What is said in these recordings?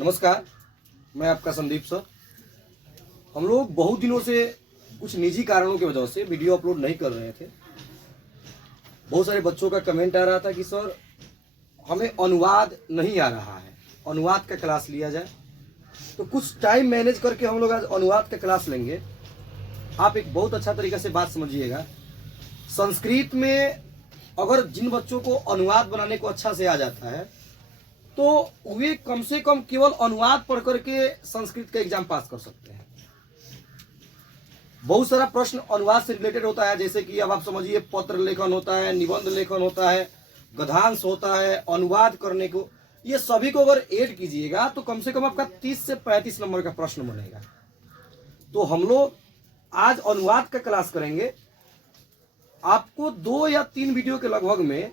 नमस्कार, मैं आपका संदीप सर। हम लोग बहुत दिनों से कुछ निजी कारणों की वजह से वीडियो अपलोड नहीं कर रहे थे। बहुत सारे बच्चों का कमेंट आ रहा था कि सर हमें अनुवाद नहीं आ रहा है, अनुवाद का क्लास लिया जाए। तो कुछ टाइम मैनेज करके हम लोग आज अनुवाद का क्लास लेंगे। आप एक बहुत अच्छा तरीके से बात समझिएगा। संस्कृत में अगर जिन बच्चों को अनुवाद बनाने को अच्छा से आ जाता है तो वे कम से कम केवल अनुवाद पढ़ करके संस्कृत का एग्जाम पास कर सकते हैं। बहुत सारा प्रश्न अनुवाद से रिलेटेड होता है, जैसे कि अब आप समझिए पत्र लेखन होता है, निबंध लेखन होता है, गद्यांश होता है, अनुवाद करने को, ये सभी को अगर ऐड कीजिएगा तो कम से कम आपका 30 से 35 नंबर का प्रश्न बनेगा। तो हम लोग आज अनुवाद का क्लास करेंगे। आपको 2 या 3 वीडियो के लगभग में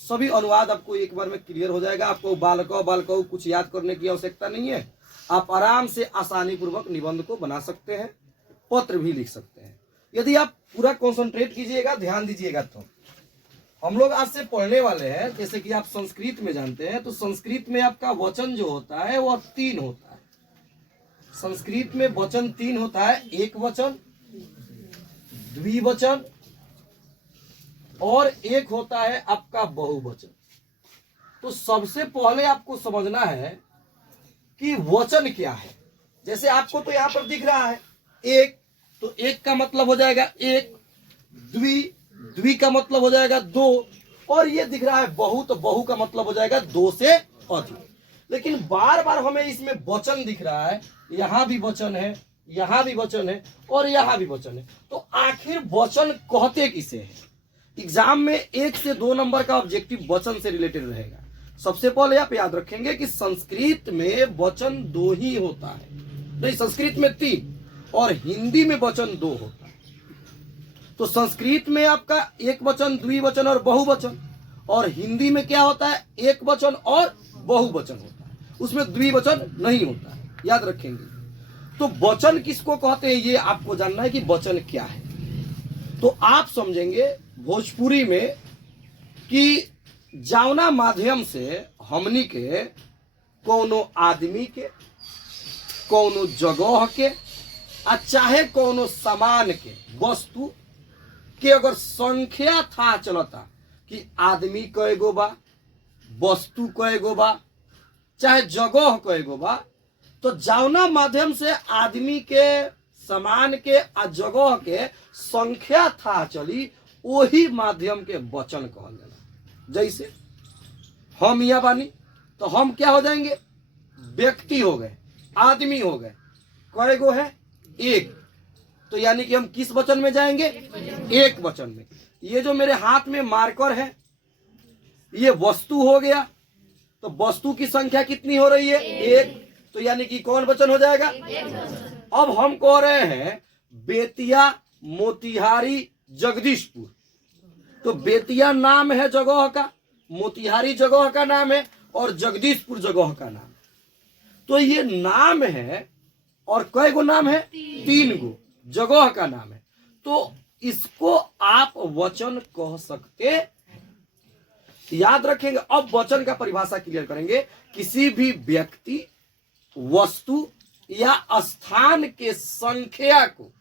सभी अनुवाद आपको एक बार में क्लियर हो जाएगा। आपको बालक कुछ याद करने की आवश्यकता नहीं है। आप आराम से आसानी पूर्वक निबंध को बना सकते हैं, पत्र भी लिख सकते हैं। यदि आप पूरा कंसंट्रेट कीजिएगा, ध्यान दीजिएगा तो हम लोग आज से पढ़ने वाले हैं। जैसे कि आप संस्कृत में जानते हैं तो संस्कृत में आपका वचन जो होता है वह 3 होता है। संस्कृत में वचन 3 होता है, एक वचन, द्विवचन और एक होता है आपका बहुवचन। तो सबसे पहले आपको समझना है कि वचन क्या है। जैसे आपको तो यहां पर दिख रहा है एक, तो एक का मतलब हो जाएगा एक, द्वि का मतलब हो जाएगा 2, और ये दिख रहा है बहु, तो बहु का मतलब हो जाएगा 2 से अधिक। लेकिन बार बार हमें इसमें वचन दिख रहा है, यहां भी वचन है, यहां भी वचन है और यहां भी वचन है। तो आखिर वचन कहते किसे हैं? एग्जाम में 1 से 2 नंबर का ऑब्जेक्टिव वचन से रिलेटेड रहेगा। सबसे पहले आप याद रखेंगे कि संस्कृत में वचन 2 ही होता है, नहीं संस्कृत में 3 और हिंदी में वचन 2 होता है। तो संस्कृत में आपका एक वचन, द्विवचन और बहुवचन, और हिंदी में क्या होता है? एक वचन और बहुवचन होता है, उसमें द्विवचन नहीं होता है। याद रखेंगे। तो वचन किसको कहते हैं ये आपको जानना है कि वचन क्या है। तो आप समझेंगे भोजपुरी में कि जावना माध्यम से हमनी के कोनो आदमी के, कोनो जगह के, चाहे कोनो सामान के, वस्तु के अगर संख्या था चलता कि आदमी कएगो बा, वस्तु कएगो बा, चाहे जगह कएगो बा, तो जावना माध्यम से आदमी के, सामान के आ जगह के संख्या था चली, वही माध्यम के वचन कहल जाला। जैसे हम यहाँ बानी तो हम क्या हो जाएंगे? व्यक्ति हो गए, आदमी हो गए। कएगो है? एक। तो यानी कि हम किस वचन में जाएंगे? एक वचन में। ये जो मेरे हाथ में मार्कर है ये वस्तु हो गया, तो वस्तु की संख्या कितनी हो रही है? एक। तो यानी कि कौन वचन हो जाएगा? अब हम कह रहे हैं बेतिया, मोतिहारी, जगदीशपुर। तो बेतिया नाम है जगह का, मोतिहारी जगह का नाम है और जगदीशपुर जगह का नाम। तो ये नाम है और कई गो नाम है? 3 गो जगह का नाम है। तो इसको आप वचन कह सकते। याद रखेंगे। अब वचन का परिभाषा क्लियर करेंगे। किसी भी व्यक्ति, वस्तु या स्थान के संख्या को,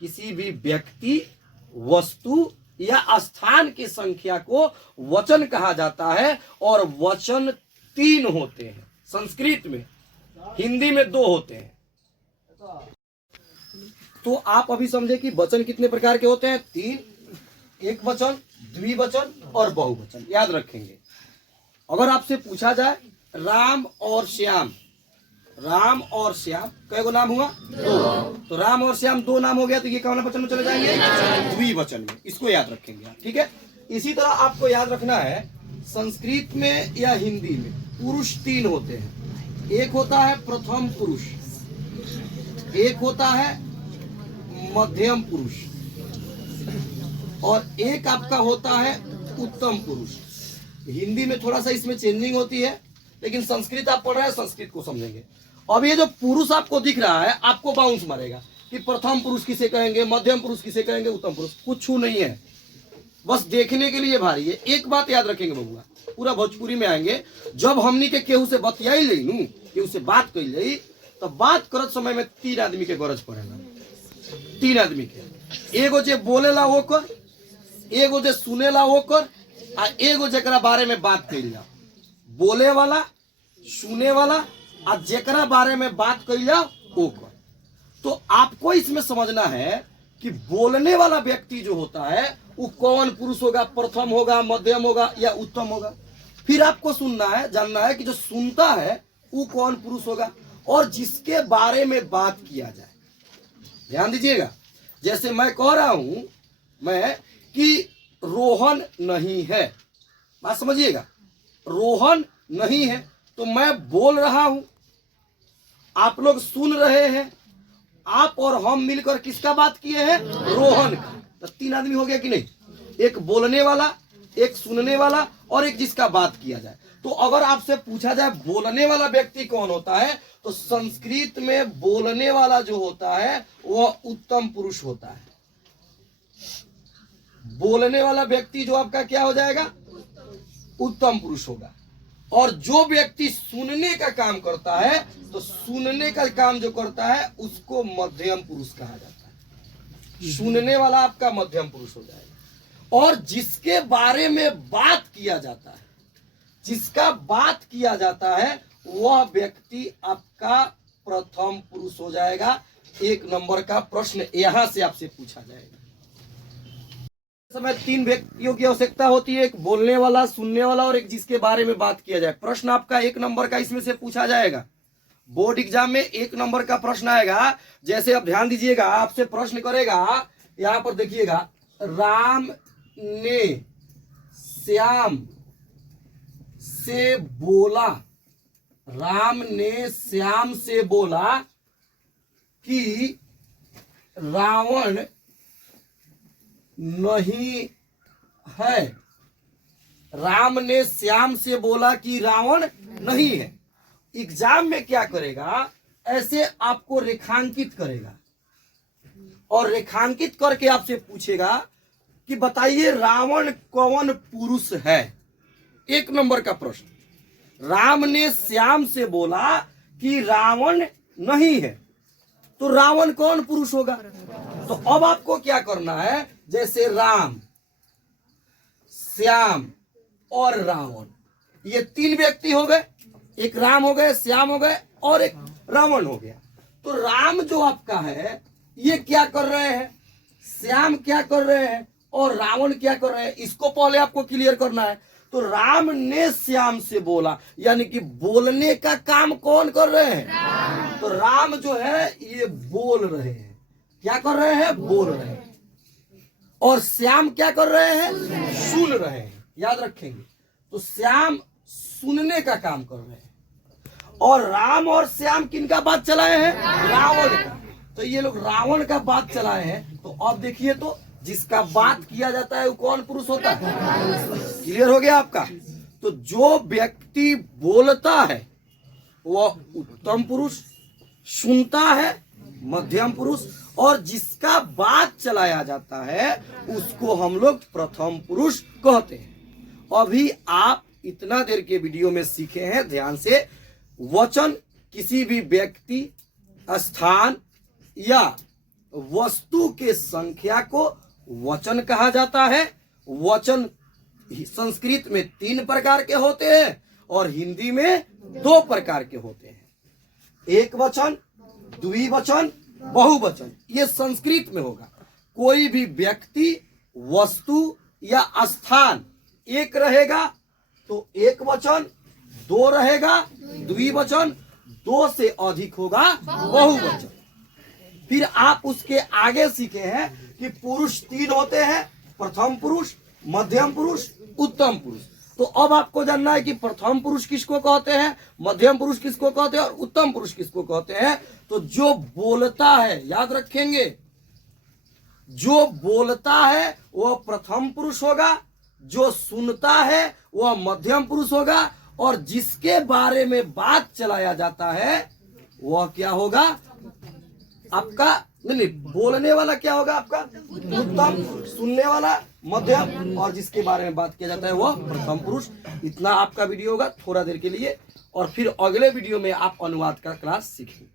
किसी भी व्यक्ति, वस्तु या स्थान की संख्या को वचन कहा जाता है। और वचन 3 होते हैं संस्कृत में, हिंदी में 2 होते हैं। तो आप अभी समझे कि वचन कितने प्रकार के होते हैं? 3, एक वचन, द्विवचन और बहुवचन। याद रखेंगे। अगर आपसे पूछा जाए राम और श्याम, राम और श्याम कई गो नाम हुआ? 2। तो राम और श्याम 2 नाम हो गया, तो ये कौन वचन में चले जाएंगे? द्विवचन में। इसको याद रखेंगे आप, ठीक है। इसी तरह आपको याद रखना है संस्कृत में या हिंदी में पुरुष 3 होते हैं। एक होता है प्रथम पुरुष, एक होता है मध्यम पुरुष और एक आपका होता है उत्तम पुरुष। हिंदी में थोड़ा सा इसमें चेंजिंग होती है, लेकिन संस्कृत आप पढ़ रहे हैं, संस्कृत को समझेंगे। अब ये जो पुरुष आपको दिख रहा है आपको बाउंस मारेगा कि प्रथम पुरुष किसे कहेंगे, मध्यम पुरुष किसे कहेंगे, उत्तम पुरुष। कुछ नहीं है, बस देखने के लिए भारी है। एक बात याद रखेंगे बबुआ, पूरा भोजपुरी में आएंगे। जब हमनी के केहू से बतियाई लेनू कि उसे बात कही जाई तो बात करत समय में 3 आदमी के गरज पड़ेला। 3 आदमी के, एगो जे बोलेला वो कर, एगो जे सुनेला वो कर, आ एगो जेकरा बारे में बात कइल जा। बोले वाला, सुने वाला आ जेकरा बारे में बात कइल जा वो कर। तो आपको इसमें समझना है कि बोलने वाला व्यक्ति जो होता है वो कौन पुरुष होगा, प्रथम होगा, मध्यम होगा या उत्तम होगा। फिर आपको सुनना है, जानना है कि जो सुनता है वो कौन पुरुष होगा और जिसके बारे में बात किया जाए। ध्यान दीजिएगा, जैसे मैं कह रहा हूं मैं कि रोहन नहीं है, बात समझिएगा, रोहन नहीं है तो मैं बोल रहा हूं, आप लोग सुन रहे हैं, आप और हम मिलकर किसका बात किए हैं, रोहन का। तो 3 आदमी हो गया कि नहीं, एक बोलने वाला, एक सुनने वाला और एक जिसका बात किया जाए। तो अगर आपसे पूछा जाए बोलने वाला व्यक्ति कौन होता है तो संस्कृत में बोलने वाला जो होता है वह उत्तम पुरुष होता है। बोलने वाला व्यक्ति जो आपका क्या हो जाएगा, उत्तम पुरुष होगा। और जो व्यक्ति सुनने का काम करता है तो सुनने का काम जो करता है उसको मध्यम पुरुष कहा जाता है। सुनने वाला आपका मध्यम पुरुष हो जाएगा। और जिसके बारे में बात किया जाता है, जिसका बात किया जाता है वह व्यक्ति आपका प्रथम पुरुष हो जाएगा। 1 नंबर का प्रश्न यहां से आपसे पूछा जाएगा। समय 3 व्यक्तियों की आवश्यकता होती है, एक बोलने वाला, सुनने वाला और एक जिसके बारे में बात किया जाए। प्रश्न आपका 1 नंबर का इसमें से पूछा जाएगा। बोर्ड एग्जाम में 1 नंबर का प्रश्न आएगा। जैसे अब ध्यान दीजिएगा, आपसे प्रश्न करेगा, यहां पर देखिएगा, राम ने श्याम से बोला, राम ने श्याम से बोला कि रावण नहीं है। राम ने श्याम से बोला कि रावण नहीं है। एग्जाम में क्या करेगा, ऐसे आपको रेखांकित करेगा और रेखांकित करके आपसे पूछेगा कि बताइए रावण कौन पुरुष है। 1 नंबर का प्रश्न, राम ने श्याम से बोला कि रावण नहीं है, तो रावण कौन पुरुष होगा। तो अब आपको क्या करना है, जैसे राम, श्याम और रावण, ये 3 व्यक्ति हो गए, एक राम हो गए, श्याम हो गए और एक रावण हो गया। तो राम जो आपका है ये क्या कर रहे हैं, श्याम क्या कर रहे हैं और रावण क्या कर रहे हैं, इसको पहले आपको क्लियर करना है। तो राम ने श्याम से बोला, यानी कि बोलने का काम कौन कर रहे हैं, तो राम जो है ये बोल रहे हैं। क्या कर रहे हैं, बोल रहे हैं। और श्याम क्या कर रहे हैं, सुन रहे हैं। याद रखेंगे, तो श्याम सुनने का काम कर रहे हैं और राम और श्याम किनका बात चलाए हैं, रावण का। तो ये लोग रावण का बात चलाए हैं। तो अब देखिए, तो जिसका बात किया जाता है वो कौन पुरुष होता है। क्लियर हो गया आपका। तो जो व्यक्ति बोलता है वह उत्तम पुरुष, सुनता है मध्यम पुरुष और जिसका बात चलाया जाता है उसको हम लोग प्रथम पुरुष कहते हैं। अभी आप इतना देर के वीडियो में सीखे हैं, ध्यान से, वचन किसी भी व्यक्ति, स्थान या वस्तु के संख्या को वचन कहा जाता है। वचन संस्कृत में 3 प्रकार के होते हैं और हिंदी में 2 प्रकार के होते हैं। एक वचन, द्विवचन, बहुवचन। ये संस्कृत में होगा। कोई भी व्यक्ति, वस्तु या स्थान एक रहेगा तो एक वचन, 2 रहेगा द्विवचन, 2 से अधिक होगा बहुवचन। फिर आप उसके आगे सीखे हैं कि पुरुष 3 होते हैं, प्रथम पुरुष, मध्यम पुरुष, उत्तम पुरुष। तो अब आपको जानना है कि प्रथम पुरुष किसको कहते हैं, मध्यम पुरुष किसको कहते हैं और उत्तम पुरुष किसको कहते हैं। तो जो बोलता है, याद रखेंगे, जो बोलता है वह प्रथम पुरुष होगा, जो सुनता है वह मध्यम पुरुष होगा और जिसके बारे में बात चलाया जाता है वह क्या होगा, आपका नहीं, बोलने वाला क्या होगा आपका उत्तम, सुनने वाला मध्यम, और जिसके बारे में बात किया जाता है वह प्रथम पुरुष। इतना आपका वीडियो होगा थोड़ा देर के लिए, और फिर अगले वीडियो में आप अनुवाद का क्लास सीखेंगे।